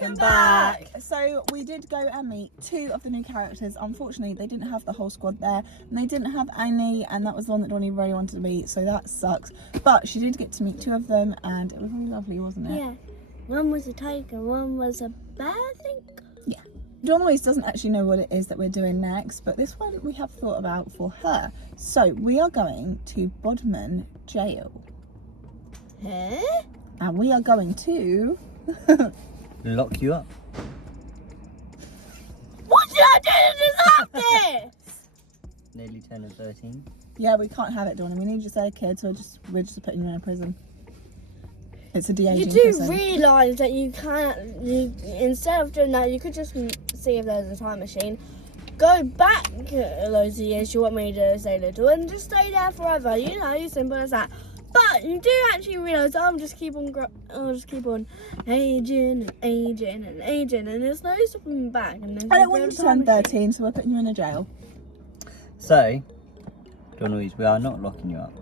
Welcome back. So we did go and meet 2 of the new characters. Unfortunately, they didn't have the whole squad there, and they didn't have Annie, and that was the one that Dawn really wanted to meet, so that sucks. But she did get to meet 2 of them, and it was really lovely, wasn't it? Yeah. One was a tiger, one was a bear, I think. Yeah. Dawn-Louise doesn't actually know what it is that we're doing next, but this one we have thought about for her. So we are going to Bodmin Jail. Huh? And we are going to... Lock you up. What did I do to deserve this? Nearly 10 and 13. Yeah, we can't have it, Dawn. We need you to say kids, so we're just putting you in a prison. It's a de-aging You do prison. realise that you can't, instead of doing that, you could just see if there's a time machine. Go back loads of years, you want me to stay little, and just stay there forever, you know, simple as that. But you do actually realise I'll just keep on aging and aging and aging, and there's no stopping back. And then I don't want you to turn 13, so we're putting you in a jail. So, Dawn-Louise, we are not locking you up.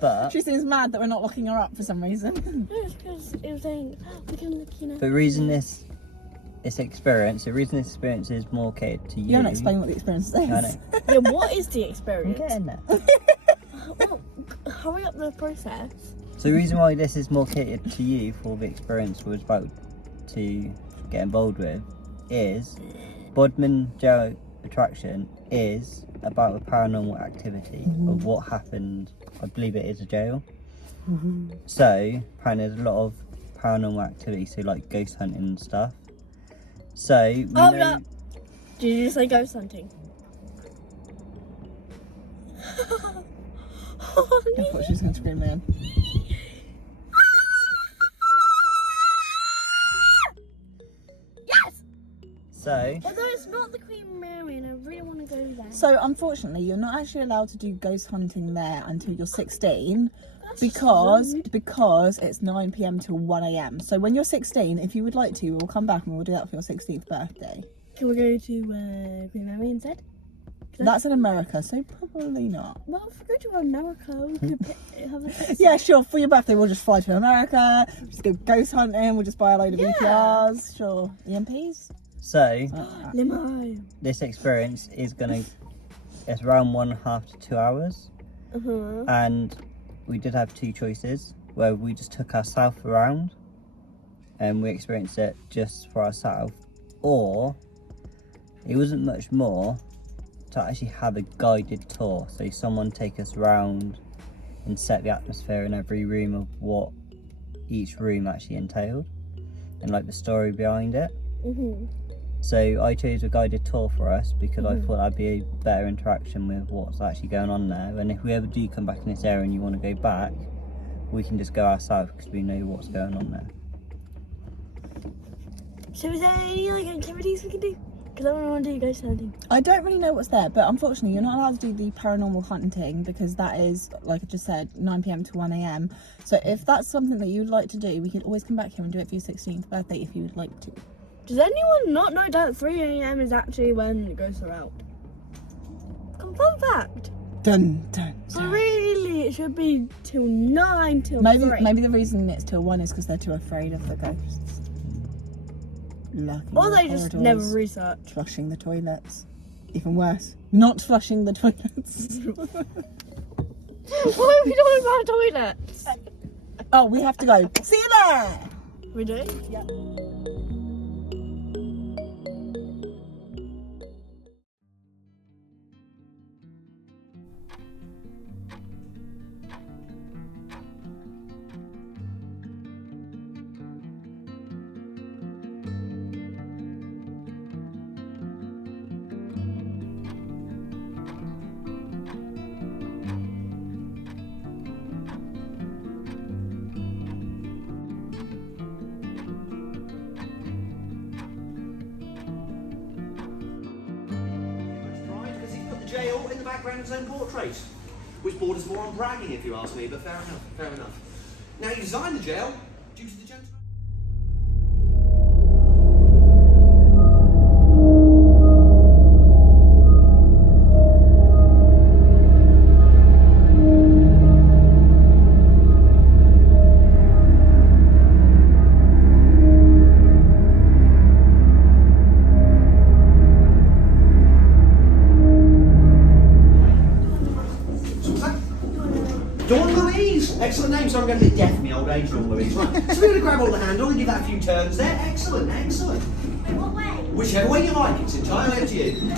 But She seems mad that we're not locking her up for some reason. No, it's because it was saying, we can look, you know. the reason this experience is more catered to you. You don't explain what the experience is. I know. Yeah, what is the I'm experience? getting there. Well, hurry up the process. So the reason why this is more catered to you for the experience we're about to get involved with is Bodmin Jail attraction is about a paranormal activity of what happened. I believe it is a jail. So apparently there's a lot of paranormal activity, so like ghost hunting and stuff. So we know... Did you say ghost hunting? I thought she was going to scream in. Yes! So Although it's not the Queen Mary and I really want to go there. So unfortunately, you're not actually allowed to do ghost hunting there until you're 16 because it's 9 p.m. till 1 a.m. So when you're 16, if you would like to, we'll come back and we'll do that for your 16th birthday. Can we go to Queen Mary instead? That's in America, so probably not. Well, if we go to America, we could have a picture. Yeah, sure. For your birthday, we'll just fly to America. Just go ghost hunting. We'll just buy a load of Yeah. EPRs. Sure. EMPs. So Limo. this experience is it's around 1.5 to 2 hours. And we did have 2 choices where we just took ourselves around and we experienced it just for ourselves, or it wasn't much more to actually have a guided tour, so someone take us around and set the atmosphere in every room of what each room actually entailed and like the story behind it. So I chose a guided tour for us because I thought that'd be a better interaction with what's actually going on there, and if we ever do come back in this area and you want to go back, we can just go ourselves because we know what's going on there. So is there any like activities we can do? Because I don't want to do ghost hunting. I don't really know what's there, but unfortunately you're not allowed to do the paranormal hunting because that is, like I just said, 9 p.m. to 1 a.m. So if that's something that you'd like to do, we could always come back here and do it for your 16th birthday if you would like to. Does anyone not know that 3 a.m. is actually when the ghosts are out? Fun fact. Dun, dun, So dun. really, it should be till 9 till 3. Maybe the reason it's till 1 is because they're too afraid of the ghosts. Lurking Or in the they just corridors, never research. flushing the toilets. Even worse, not flushing the toilets. Why are we talking about toilets? Oh, we have to go. See you there. We do? Yeah. Jail in the background of his own portrait, which borders more on bragging, if you ask me, but fair enough, fair enough. Now, he designed the jail due to the gentleman... getting a bit deaf in my old age, Dawn-Louise. Right, so we're going to grab hold of the handle and give that a few turns there. Excellent, excellent. What way? Whichever way you like, it's entirely up to you.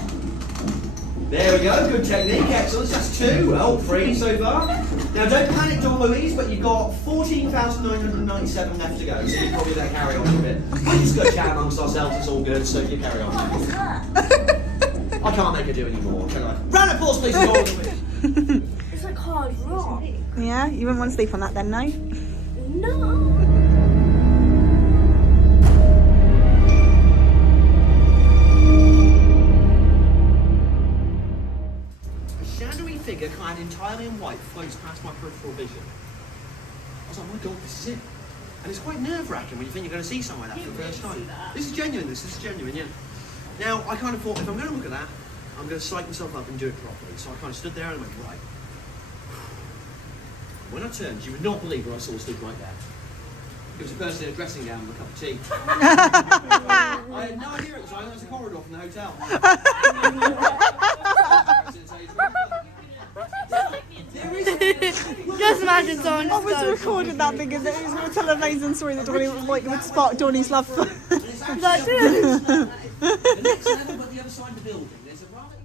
There we go, good technique, excellent. That's 2, well, 3 so far. Now don't panic, Dawn-Louise, but you've got 14,997 left to go, so you probably better carry on a bit. We're just going to chat amongst ourselves, it's all good, so you carry on. I can't make her do any more, can I? Round of applause, please, for Dawn-Louise. It's like hard rock. Yeah, you wouldn't want to sleep on that then, no? No. Figure clad entirely in white floats past my peripheral vision. I was like, my God, this is it. And it's quite nerve-wracking when you think you're going to see something like that for the first time. This is genuine, yeah. Now, I kind of thought, if I'm going to look at that, I'm going to psych myself up and do it properly. So I kind of stood there and went, right. When I turned, you would not believe what I saw stood right there. It was a person in a dressing gown with a cup of tea. I had no idea it was. I know it's a corridor from the hotel. Just imagine someone. I was recording that because it was going to tell an amazing story that Donnie would spark Donnie's love for. The next level, but the other side of the building. There's a rather.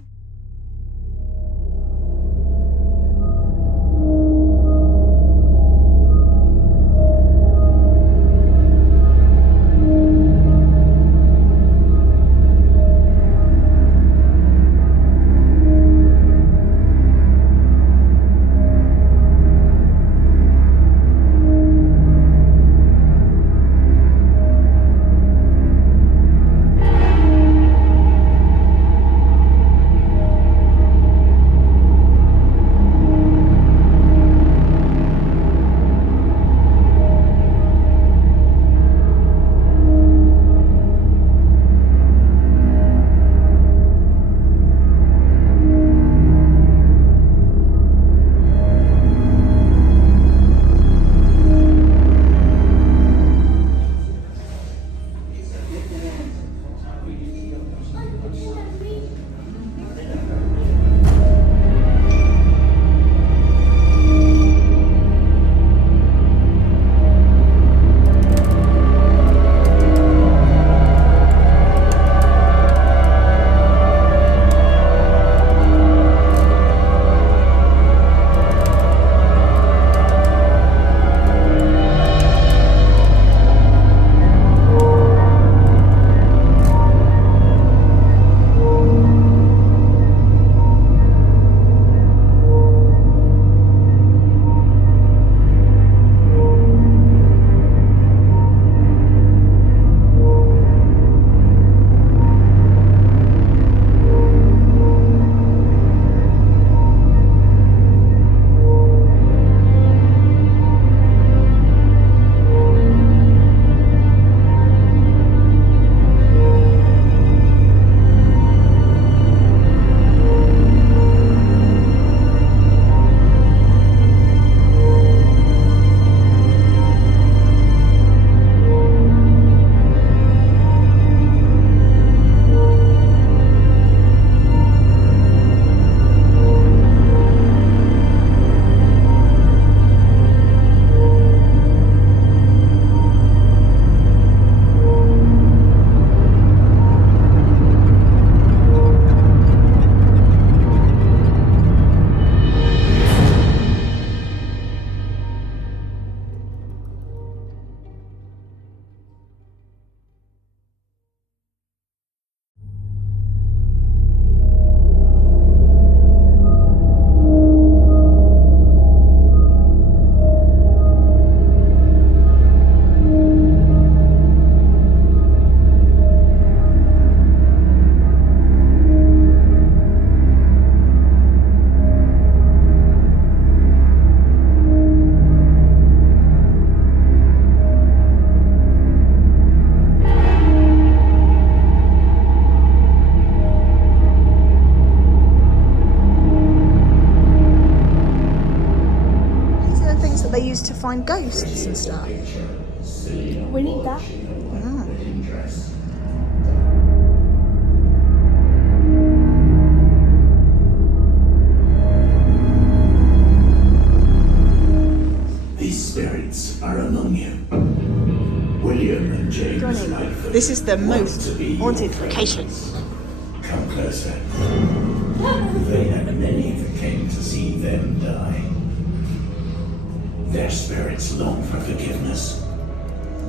used to find ghosts and stuff. We need that. These spirits William and James Lightfoot. This is the want most to be haunted your location. friends. Come closer. They had many that came to see them die. Their spirits long for forgiveness,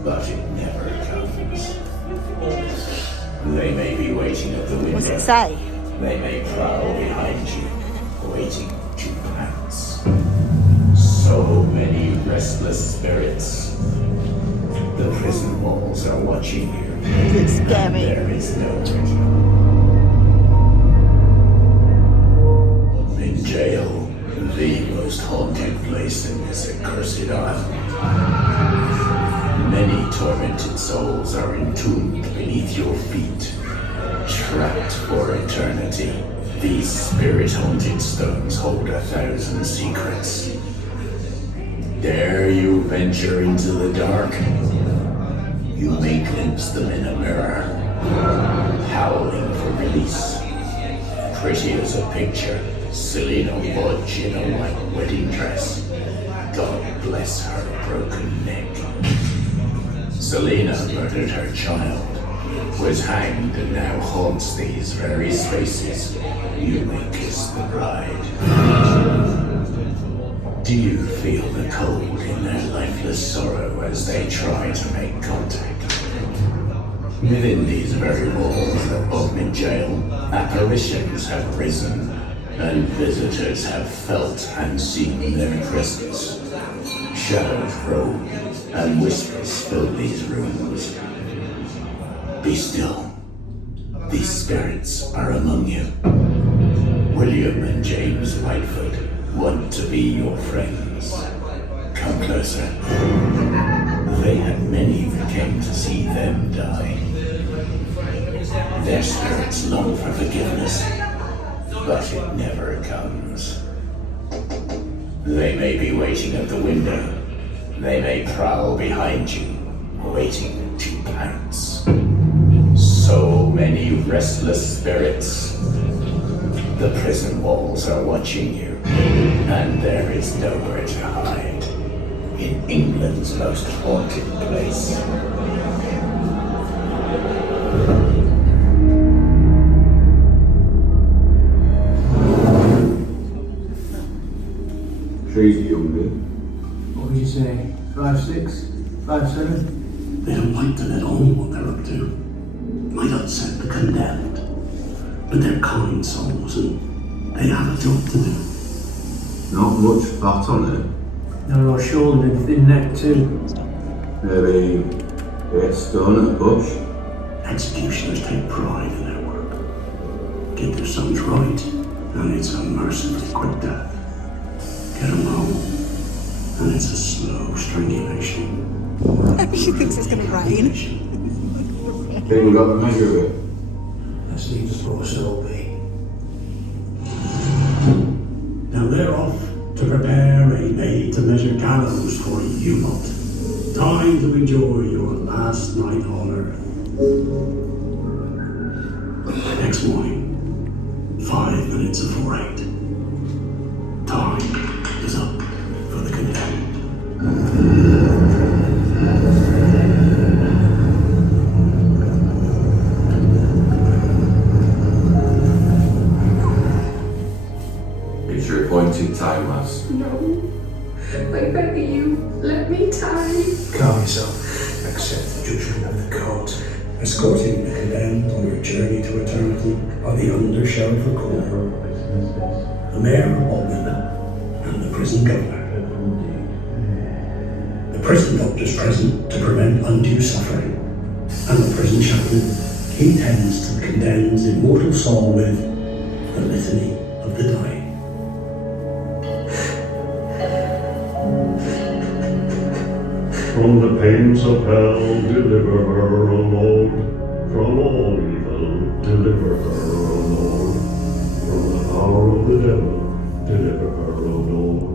but it never comes. They may be waiting at the window. What's it say? They may prowl behind you, waiting to pounce. So many restless spirits. The prison walls are watching you. It's scary. There is no Bodmin Jail, the most haunted place in this accursed island. Many tormented souls are entombed beneath your feet, trapped for eternity. These spirit-haunted stones hold 1,000 secrets. Dare you venture into the dark? You may glimpse them in a mirror, howling for release. Pretty as a picture, Selena Bodge in a white wedding dress. God bless her broken neck. Selena murdered her child, was hanged and now haunts these very spaces. You may kiss the bride. Do you feel the cold in their lifeless sorrow as they try to make contact? Within these very walls of Bodmin Jail, apparitions have risen, and visitors have felt and seen their presence. Shadows roam, and whispers fill these rooms. Be still. These spirits are among you. William and James Lightfoot want to be your friends. Come closer. They had many that came to see them die. Their spirits long for forgiveness, but it never comes. They may be waiting at the window. They may prowl behind you, waiting to pounce. So many restless spirits. The prison walls are watching you, and there is nowhere to hide. In England's most haunted place. Crazy young man. What would you say? 5'6", 5'7"? They don't like to let on what they're up to. Might upset the condemned. But they're kind souls and they have a job to do. Not much fat on it. Narrow shoulder and thin neck too. Maybe 8 stone at a push. Executioners take pride in their work. Get their sons right, and it's a mercifully quick death. Get them wrong, and it's a slow strangulation. She thinks it's going to rain. Think we got the measure of it? Let's leave the process all be. Now they're off to prepare a made-to-measure gallows for you lot. Time to enjoy your last night on Earth. Next morning, 5 minutes before 8. Time is up for the condemned. It's your appointed time, lass. No. I beg you, let me die. Calm yourself. Accept the judgment of the court. Escorting the condemned on your journey to eternity are the under-sheriff of Cornwall, the mayor of Bodmin, and the prison governor. The prison doctor's present to prevent undue suffering, and the prison chaplain, he tends to the condemned's immortal soul with the litany of the dying. From the pains of hell, deliver her, O Lord. From all evil, deliver her, O Lord. From the power of the devil, deliver her, O Lord.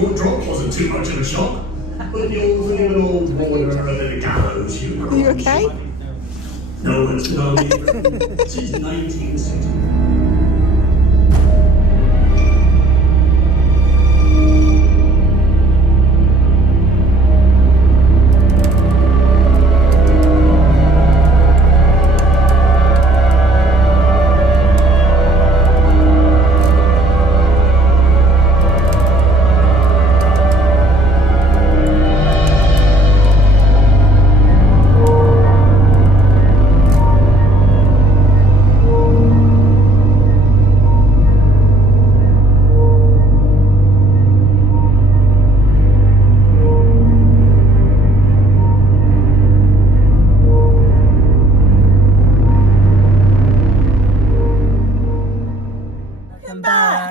Your drop wasn't too much of a shock. But you're the an old warrior at the gallows, you know. Are you okay? No one's been on me since 1960.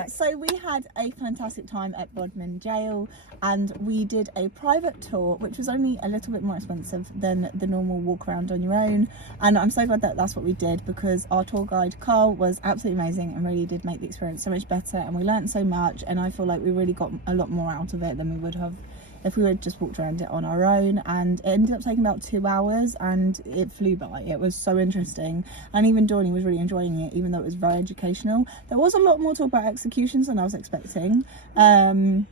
So we had a fantastic time at Bodmin Jail, and we did a private tour, which was only a little bit more expensive than the normal walk around on your own. And I'm so glad that that's what we did, because our tour guide Carl was absolutely amazing and really did make the experience so much better, and we learned so much, and I feel like we really got a lot more out of it than we would have if we would just walked around it on our own. And it ended up taking about 2 hours, and it flew by. It was so interesting, and even Dawn was really enjoying it, even though it was very educational. There was a lot more talk about executions than I was expecting. So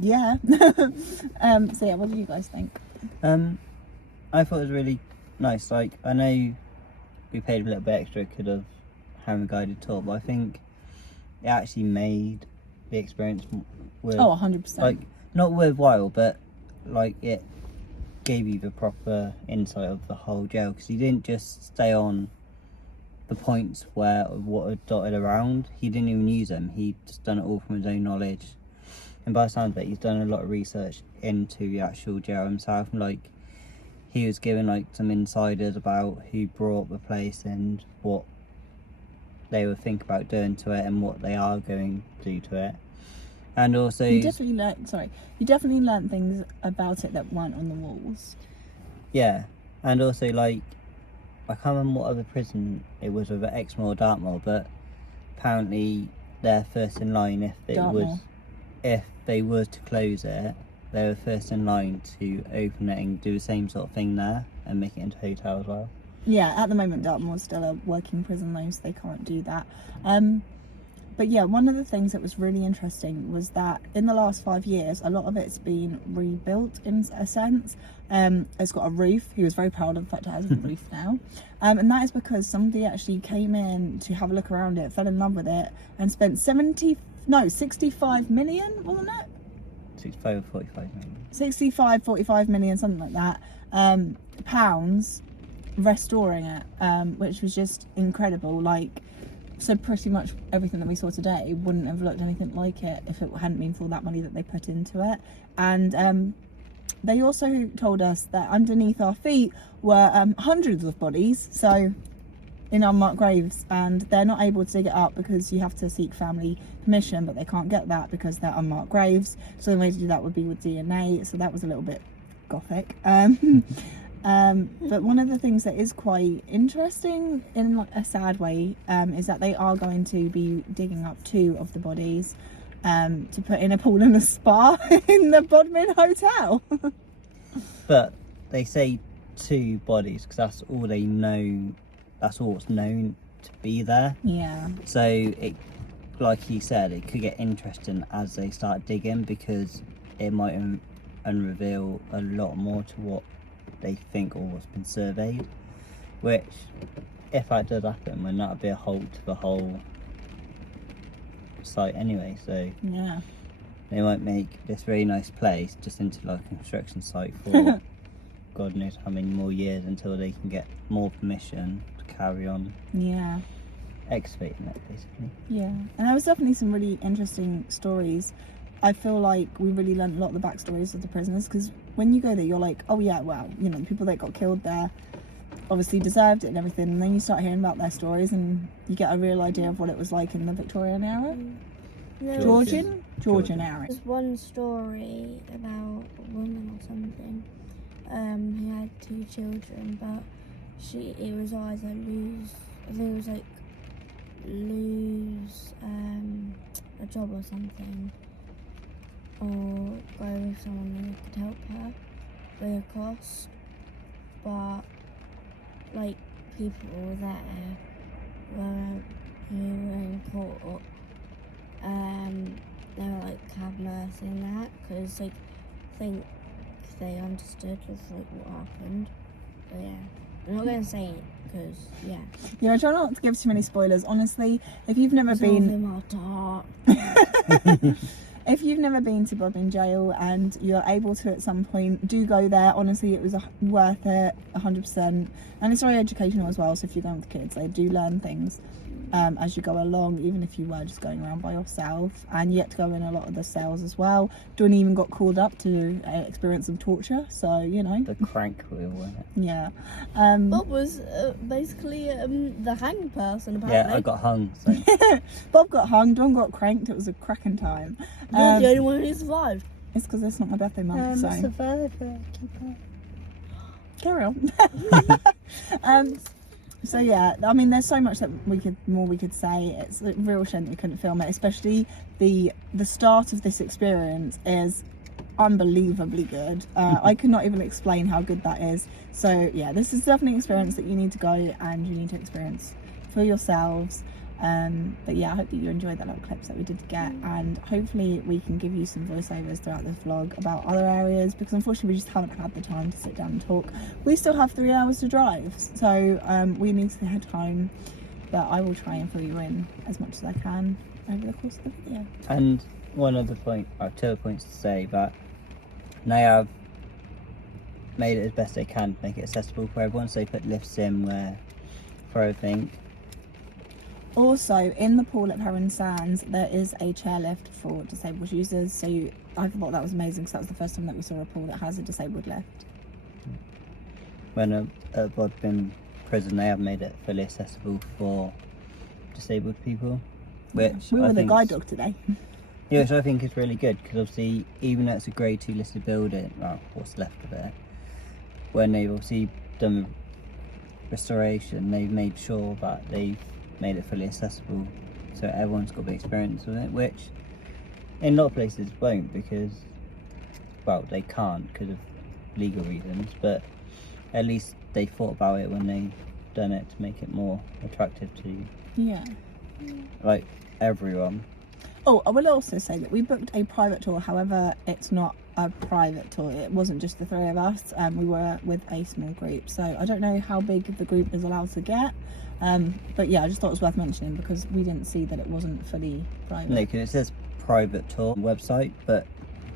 yeah, what do you guys think? I thought it was really nice. Like, I know we paid a little bit extra, could have had a guided tour, but I think it actually made the experience with 100%. like, not worthwhile, but like it gave you the proper insight of the whole jail, because he didn't just stay on the points where what are dotted around. He didn't even use them. He just done it all from his own knowledge, and by the sound of it, he's done a lot of research into the actual jail himself. Like, he was given like some insiders about who brought the place and what they would think about doing to it and what they are going to do to it. And also, you definitely learned things about it that weren't on the walls. Yeah, and also, like, I can't remember what other prison it was, whether Exmoor or Dartmoor, but apparently they're first in line if they was to close it. They were first in line to open it and do the same sort of thing there and make it into a hotel as well. Yeah, at the moment Dartmoor's still a working prison though, so they can't do that. But yeah, one of the things that was really interesting was that in the last 5 years, a lot of it's been rebuilt in a sense. It's got a roof. He was very proud of the fact it has a roof now. And that is because somebody actually came in to have a look around it, fell in love with it, and spent 65 million, wasn't it? 65 or 45 million. 65, 45 million, something like that, pounds restoring it, which was just incredible. Like, so pretty much everything that we saw today wouldn't have looked anything like it if it hadn't been for that money that they put into it. And they also told us that underneath our feet were hundreds of bodies, so in unmarked graves, and they're not able to dig it up because you have to seek family permission, but they can't get that because they're unmarked graves. So the way to do that would be with DNA, so that was a little bit gothic. But one of the things that is quite interesting in like a sad way is that they are going to be digging up 2 of the bodies to put in a pool and a spa in the Bodmin Hotel. But they say 2 bodies because that's all they know. That's all it's known to be there. Yeah. So it, like he said, it could get interesting as they start digging, because it might unreveal a lot more to what they think or what's been surveyed, which, if that does happen, then that would be a halt to the whole site anyway. So yeah, they might make this very nice place just into like a construction site for God knows how many more years until they can get more permission to carry on excavating it, basically. Yeah, and there was definitely some really interesting stories. I feel like we really learned a lot of the backstories of the prisoners, because when you go there you're like, oh yeah, well, you know, the people that got killed there obviously deserved it and everything, and then you start hearing about their stories and you get a real idea of what it was like in the Victorian era. Georgian era. There's one story about a woman or something who had 2 children, but it was either lose a job or something, or go with someone who could help her with a cost. But like people there who were in court, they were like have mercy in that because like I think they understood like what happened. But yeah, I'm not going to say it because yeah. Yeah, I try not to give too many spoilers. Honestly, if you've never It's been, all in my dark. if you've never been to Bodmin Jail and you're able to at some point, do go there. Honestly, it was worth it, 100%. And it's very educational as well. So if you're going with kids, they do learn things as you go along, even if you were just going around by yourself. And you get to go in a lot of the cells as well. Dawn even got called up to experience some torture. So, you know. The crank wheel, wasn't it? Yeah. Bob was basically the hanged person apparently. Yeah, I got hung. So. Bob got hung, Dawn got cranked. It was a cracking time. You're the only one who survived. It's because it's not my birthday month, so carry on. So yeah, I mean, there's so much that we could say. It's a real shame that we couldn't film it, especially the start of this experience is unbelievably good. I could not even explain how good that is. So yeah, this is definitely an experience that you need to go and you need to experience for yourselves. But yeah, I hope that you enjoyed the little clips that we did get, and hopefully we can give you some voiceovers throughout this vlog about other areas, because unfortunately we just haven't had the time to sit down and talk. We still have 3 hours to drive, so we need to head home, but I will try and fill you in as much as I can over the course of the video. And one other point, I have 2 other points to say, that they have made it as best they can to make it accessible for everyone, so they put lifts in where for everything. Also, in the pool at Perran Sands, there is a chairlift for disabled users. So I thought that was amazing because that was the first time that we saw a pool that has a disabled lift. When at Bodmin prison, they have made it fully accessible for disabled people. Which we were I the think guide dog today. Yeah, which I think is really good, because obviously, even though it's a grade 2 listed building, well, what's left of it, when they've obviously done restoration, they've made sure that they've made it fully accessible, so everyone's got the experience with it, which in a lot of places won't, because, well, they can't because of legal reasons, but at least they thought about it when they done it to make it more attractive to like everyone. Oh, I will also say that we booked a private tour. However, it's not a private tour. It wasn't just the 3 of us. We were with a small group, so I don't know how big the group is allowed to get. But yeah, I just thought it was worth mentioning because we didn't see that it wasn't fully private. No, because it says private tour website,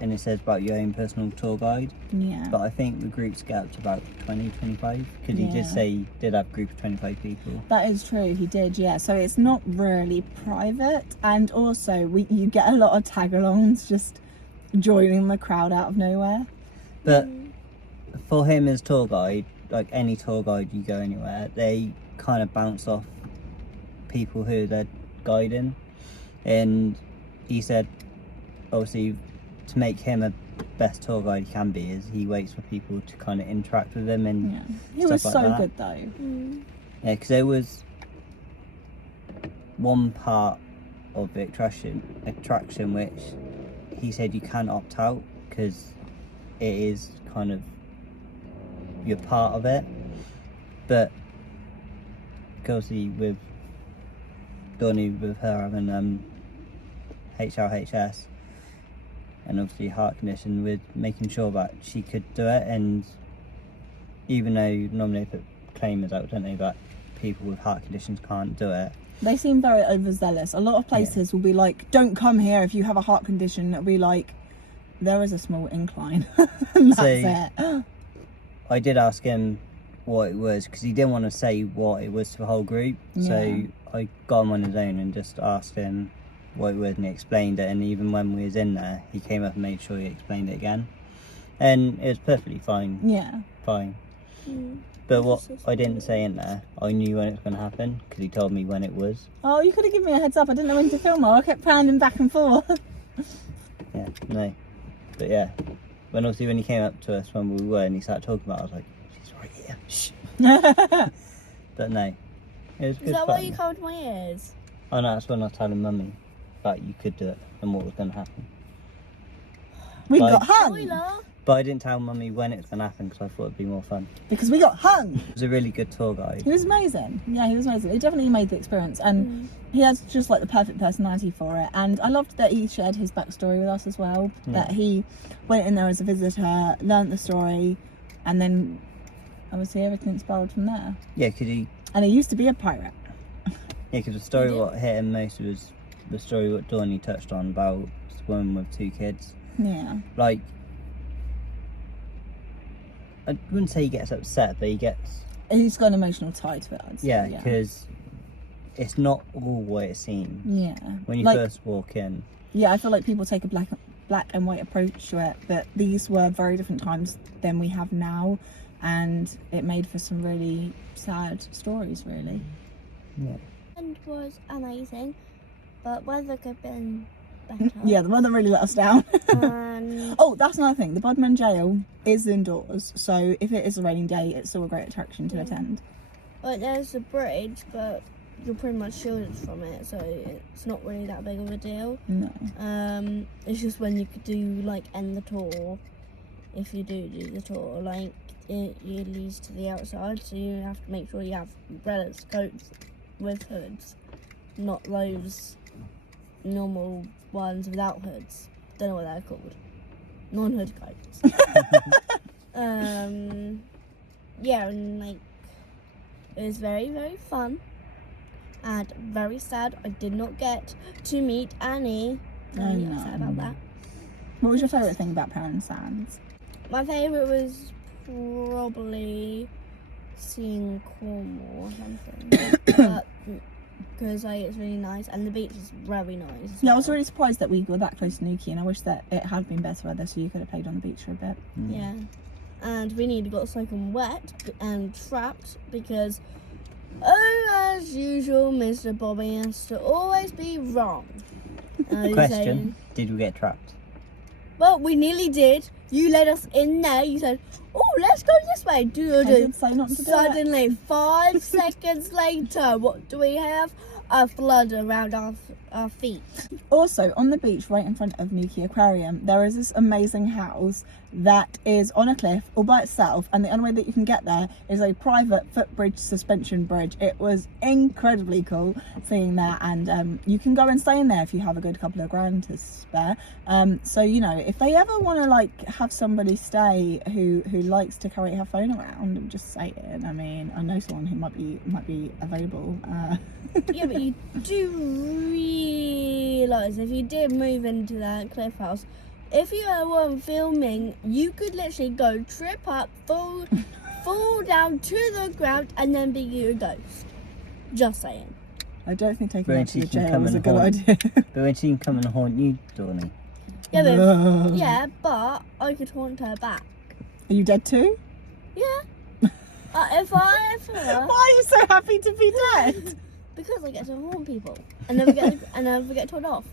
and it says about your own personal tour guide. Yeah. But I think the groups get up to about 20, 25, because he did say he did have a group of 25 people. That is true, he did, yeah. So it's not really private, and also you get a lot of tag-alongs just joining the crowd out of nowhere. But for him as tour guide, like any tour guide you go anywhere, they kind of bounce off people who they're guiding, and he said obviously to make him a best tour guide he can be is he waits for people to kind of interact with him, and he was stuff so like that. good though. Yeah, because there was one part of the attraction which he said you can opt out because it is kind of you're part of it, but obviously with Dawn-Louise, with her having HLHS and obviously heart condition, with making sure that she could do it, and even though normally they put claimers out, don't they, that people with heart conditions can't do it. They seem very overzealous. A lot of places will be like, don't come here if you have a heart condition. It'll be like, there is a small incline. And that's it. I did ask him what it was, because he didn't want to say what it was to the whole group. So I got him on his own and just asked him what it was, and he explained it, and even when we was in there, he came up and made sure he explained it again. And it was perfectly fine. Yeah. Fine. But what I didn't say in there, I knew when it was going to happen, because he told me when it was. Oh, you could have given me a heads up. I didn't know when to film it. I kept pounding back and forth. Yeah, no. But yeah, when he came up to us when we were and he started talking about it, I was like, she's right here. Shh. But no. It was good Is that fun. why you covered my ears? Oh no, that's when I was telling Mummy that you could do it and what was going to happen. We But- got hung Spoiler. But I didn't tell Mummy when it's going to happen because I thought it'd be more fun. because we got hung. It was a really good tour guide. He was amazing. Yeah, he was amazing. He definitely made the experience, and he has just like the perfect personality for it. And I loved that he shared his backstory with us as well. That he went in there as a visitor, learnt the story, and then obviously everything spiraled from there. Yeah, because he And he used to be a pirate. the story what hit him most was the story what Dawn touched on about this woman with 2 kids. Yeah. Like, I wouldn't say he gets upset, but he gets... He's got an emotional tie to it, I'd say. Yeah, because it's not all what it seems. Yeah. When you Like- first walk in. Yeah, I feel like people take a black and white approach to it, but these were very different times than we have now, and it made for some really sad stories, really. Yeah. And was amazing, but weather could have been better. Yeah, the weather really let us down. And Oh, that's another thing. The Bodmin Jail is indoors, so if it is a raining day, it's still a great attraction to attend. like there's a bridge, but you're pretty much shielded from it, so it's not really that big of a deal. No. It's just when you could do like end the tour, if you do the tour, like it leads to the outside, so you have to make sure you have umbrellas, coats with hoods, not those normal ones without hoods. Don't know what they're called. Non-hood coats. Yeah, and like it was very, very fun and very sad. I did not get to meet Annie. Very Oh, upset no. about that. What was your favourite thing about Perran Sands? My favourite was probably seeing Cornwall or something. But because like, it's really nice and the beach is very nice. as Yeah, I was well. really surprised that we were that close to Nuki, and I wish that it had been better weather so you could have played on the beach for a bit. Yeah. And we nearly got soaking wet and trapped because, as usual, Mr. Bobby has to always be wrong. He's Question, saying, did we get trapped? well, we nearly did. You led us in there. You said, oh, let's go this way. I did say not to do it. Suddenly, 5 seconds later, what do we have? A flood around our feet. Also, on the beach right in front of Nuki Aquarium, there is this amazing house that is on a cliff all by itself, and the only way that you can get there is a private footbridge suspension bridge. It was incredibly cool seeing that, and you can go and stay in there if you have a good couple of grand to spare. So, you know, if they ever want to like have somebody stay who likes to carry her phone around, I'm just saying. I mean, I know someone who might be available. Yeah, but you do realise if you did move into that cliff house, if you weren't filming, you could literally go trip up, fall down to the ground, and then be a ghost. Just saying. I don't think taking her Wait to till the she can jail come was a and good haunt- idea. But when she can come and haunt you, Dawny. Yeah, but No. yeah, but I could haunt her back. Are you dead too? Yeah. If I ever, Why are you so happy to be dead? because I get to haunt people and never get told off.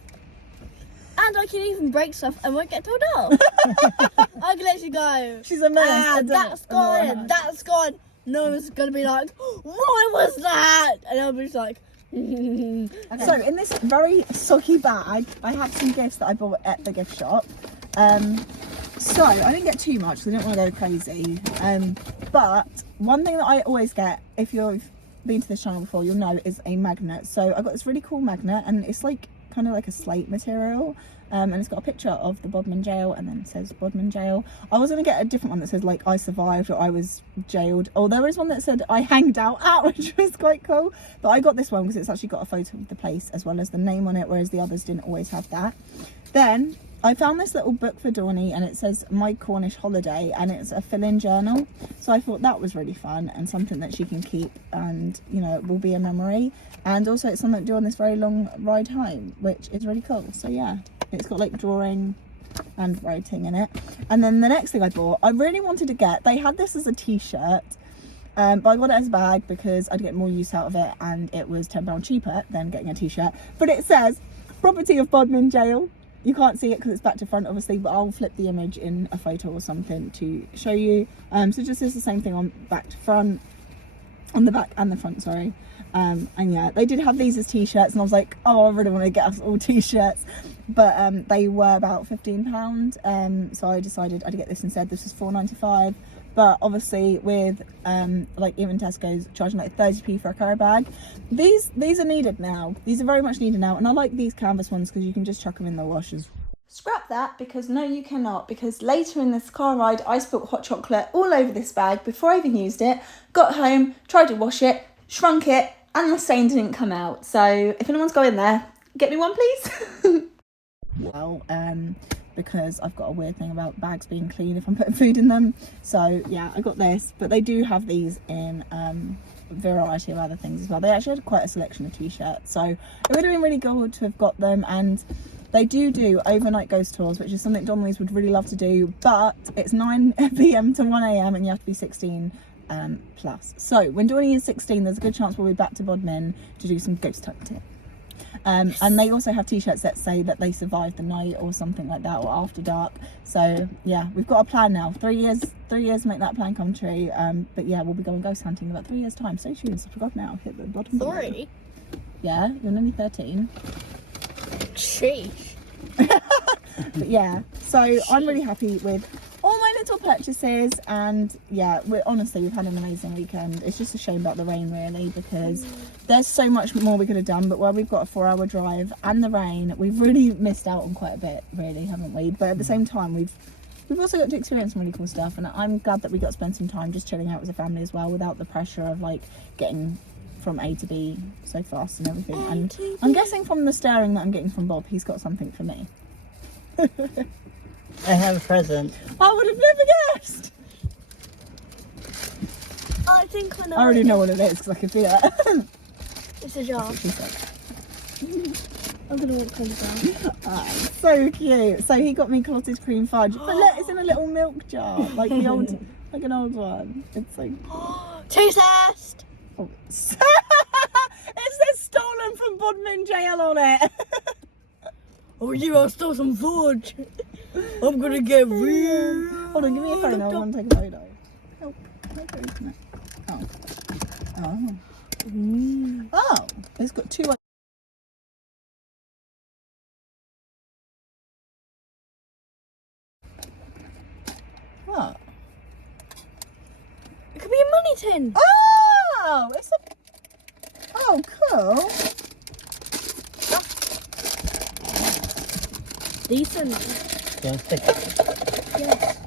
And I can even break stuff and won't get told off. I can literally go. She's a menace. That's gone. And that's gone. No one's gonna be like, what was that? And I'll be just like. So in this very soggy bag, I have some gifts that I bought at the gift shop. So I didn't get too much because I didn't want to go crazy. But one thing that I always get, if you've been to this channel before, you'll know, is a magnet. So I got this really cool magnet, and it's like kind of like a slate material. And it's got a picture of the Bodmin Jail, and then it says Bodmin Jail. I was going to get a different one that says like I survived or I was jailed. Oh, there is one that said I hanged out, which was quite cool. But I got this one because it's actually got a photo of the place as well as the name on it, whereas the others didn't always have that. Then I found this little book for Dawny, and it says My Cornish Holiday, and it's a fill-in journal. So I thought that was really fun and something that she can keep, and you know, it will be a memory. And also it's something to do on this very long ride home, which is really cool. So yeah, it's got like drawing and writing in it. And then the next thing I bought, I really wanted to get, they had this as a t-shirt, but I got it as a bag because I'd get more use out of it, and it was £10 cheaper than getting a t-shirt. But it says property of Bodmin Jail. You can't see it because it's back to front obviously, but I'll flip the image in a photo or something to show you. So just is the same thing on back to front, on the back and the front, sorry. And yeah, they did have these as t-shirts, and I was like, oh, I really want to get us all t-shirts, but they were about £15, so I decided I'd get this instead. This was £4.95, but obviously with like even Tesco's charging like 30p for a carry bag, these are needed now. These are very much needed now, and I like these canvas ones because you can just chuck them in the washers. Scrap that, because no, you cannot, because later in this car ride I spilled hot chocolate all over this bag before I even used it. Got home, tried to wash it, shrunk it, and the stain didn't come out. So if anyone's going there, get me one please. Well, because I've got a weird thing about bags being clean if I'm putting food in them, so yeah, I got this. But they do have these in a variety of other things as well. They actually had quite a selection of t-shirts, so it would have been really good to have got them. And they do overnight ghost tours, which is something Dawn-Louise would really love to do, but it's 9 p.m. to 1 a.m. and you have to be 16 plus. So when Dawn is 16, there's a good chance we'll be back to Bodmin to do some ghost hunting. And they also have t-shirts that say that they survived the night or something like that, or after dark. So yeah, we've got a plan now. 3 years to make that plan come true. But yeah, we'll be going ghost hunting in about 3 years time. Stay tuned, subscribe now, hit the bottom. 3? Yeah, you're nearly 13. Sheesh. But yeah, so I'm really happy with all my little purchases, and yeah, we've had an amazing weekend. It's just a shame about the rain really, because there's so much more we could have done, but where we've got a 4-hour drive and the rain, we've really missed out on quite a bit really, haven't we? But at the same time, we've also got to experience some really cool stuff, and I'm glad that we got to spend some time just chilling out as a family as well, without the pressure of like getting from A to B so fast and everything. And I'm guessing from the staring that I'm getting from Bob, he's got something for me. I have a present. I would have never guessed. I think I know. I already know what it is because I can feel it. It's a jar. She said. I'm gonna walk over down. Oh, so cute. So he got me clotted cream fudge, but look, it's in a little milk jar, like the old, like an old one. It's like Taste test. Oh. It says stolen from Bodmin Jail on it. Oh, you all stole some fudge. I'm gonna get real. Hold on, give me a phone. I want to take a photo. Help. Oh. Oh. Oh. It's got 2. What? It could be a money tin. Oh, it's a. Oh, cool. Decent. Do you want to stick it? Yes.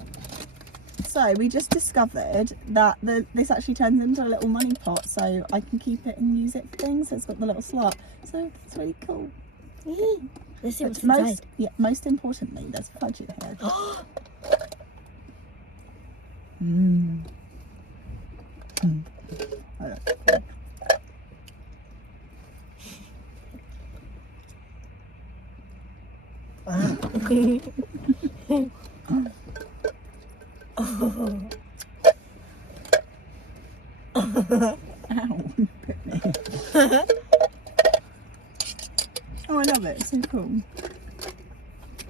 So we just discovered that this actually turns into a little money pot, so I can keep it and use it for things. So it's got the little slot, so it's really cool. Let's see what's most, inside. yeah, most importantly, there's fudge in here. Mmm. Oh, I love it. It's so cool.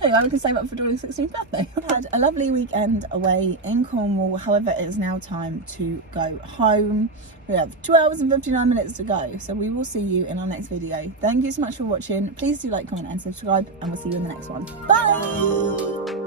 Anyway, we can save up for Dawn's 16th birthday. I've had a lovely weekend away in Cornwall. However, it is now time to go home. We have 2 hours and 59 minutes to go, so we will see you in our next video. Thank you so much for watching. Please do like, comment and subscribe, and we'll see you in the next one. Bye!